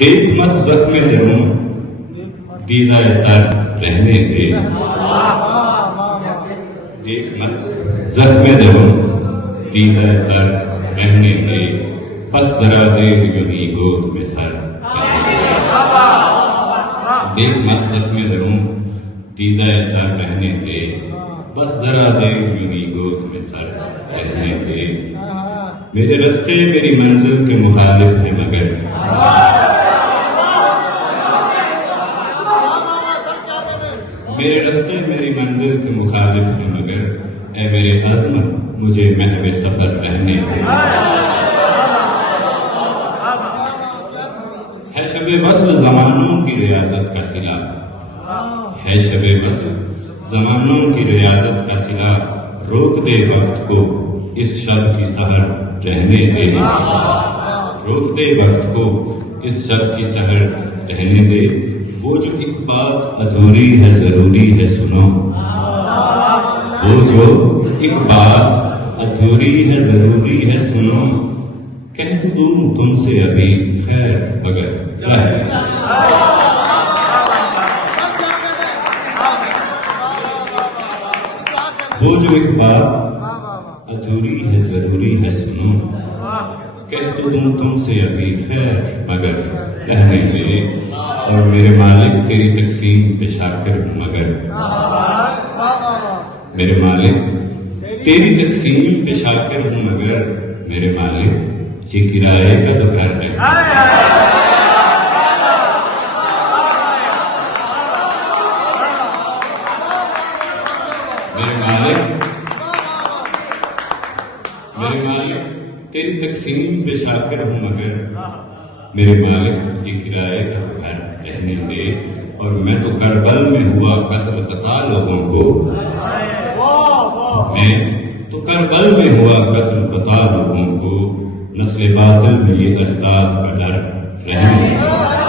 دیکھ مت زخم دروں دیدہ تر رہنے دے، دیکھ مت زخم دروں دیدہ تر رہنے دے، بس ذرا دیر یوں ہی گود میں سر رہنے دے۔ دیکھ مت زخم دروں دیدہ تر رہنے دے، بس ذرا دیر یوں ہی گود میں سر رہنے دے۔ میرے رستے میری منزل کے مخالف ہیں مگر میرے رستے میری منزل کے مخالف ہیں مگر اے میرے عزم مجھے محو سفر رہنے دے۔ ہے شب وصل زمانوں کی ریاضت کا صلہ، ہے شب وصل زمانوں کی ریاضت کا صلہ، روک دے وقت کو اس شب کی سحر رہنے دے، روک دے وقت کو اس شب کی سحر رہنے دے۔ وہ جو ایک بات ادھوری ہے ضروری ہے سنو، وہ جو ایک بات ادھوری ہے ضروری ہے سنو، کہہ دوں تم سے ابھی خیر مگر رہنے دو۔ وہ جو ایک بات ادھوری ہے ضروری ہے سنو، کہہ تو دوں تم سے ابھی خیر مگر رہنے دے۔ اور میرے مالک تیری تقسیم پہ شاکر ہوں مگر، میرے مالک تیری تقسیم پہ شاکر ہوں مگر، میرے مالک یہ کرائے کا تو گھر ہے۔ میرے مالک تیری تقسیم پہ شاکر ہوں مگر، میرے مالک یہ کرائے کا گھر رہنے دے۔ اور میں تو کربل میں ہوا قتل قصا لوگوں کو، میں تو کربل میں ہوا قتل قصا لوگوں کو، نسل باطل میں یہ اجداد کا ڈر رہنے دے۔